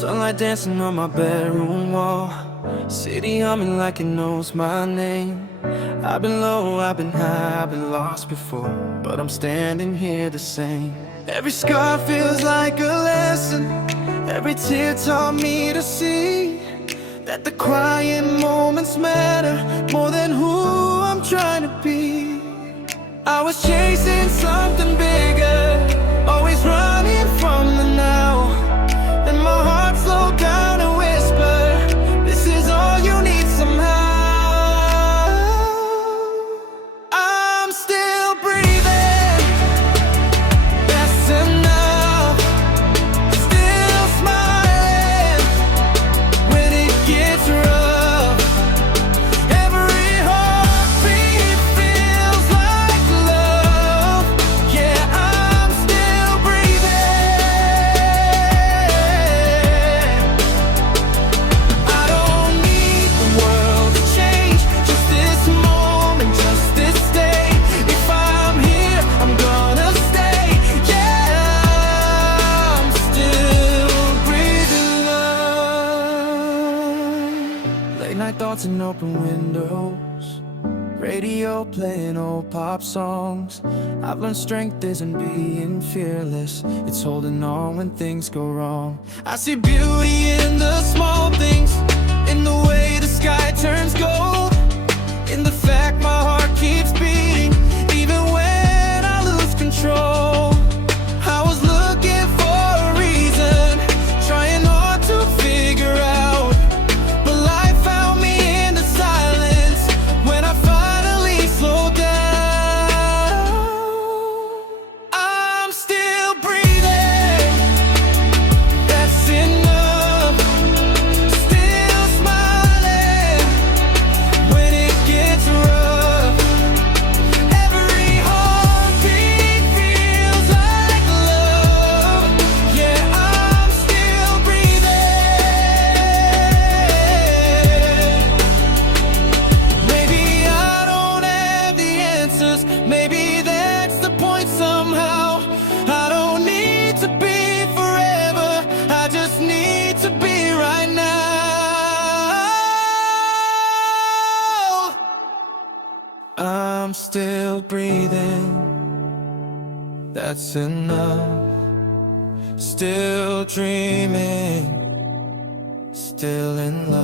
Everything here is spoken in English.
Sunlight dancing on my bedroom wall, city humming like it knows my name. I've been low, I've been high, I've been lost before, but I'm standing here the same. Every scar feels like a lesson, every tear taught me to see that the quiet moments matter more than who I'm trying to be. I was chasing something bigger, always running from the now, and my heart slowed down and whispered, this is all you need somehow. I'm still breathing, that's enough. Still smiling when it gets rough. Every heartbeat feels like love. Yeah, I'm still breathing. I don't need the world to change, just this moment, just this day. If I'm here, I'm gonna stay. Yeah, I'm still breathing on. Late night thoughts and open windows, radio playing old pop songs. I've learned strength isn't being fearless, it's holding on when things go wrong. I see beauty in the small things, in the way the sky turns gold, in the fact my heart keeps beating even when I lose control. I was looking for a reason, trying hard to figure out, but life found me in the silence when I finally slowed down. I'm still breathing, that's enough. Still smiling when it gets rough. Every heartbeat feels like love. Yeah, I'm still breathing. Maybe I don't have the answers, maybe that's the point somehow. I don't need to be forever, I just need to be right now. I'm still breathing, that's enough. Still dreaming, still in love.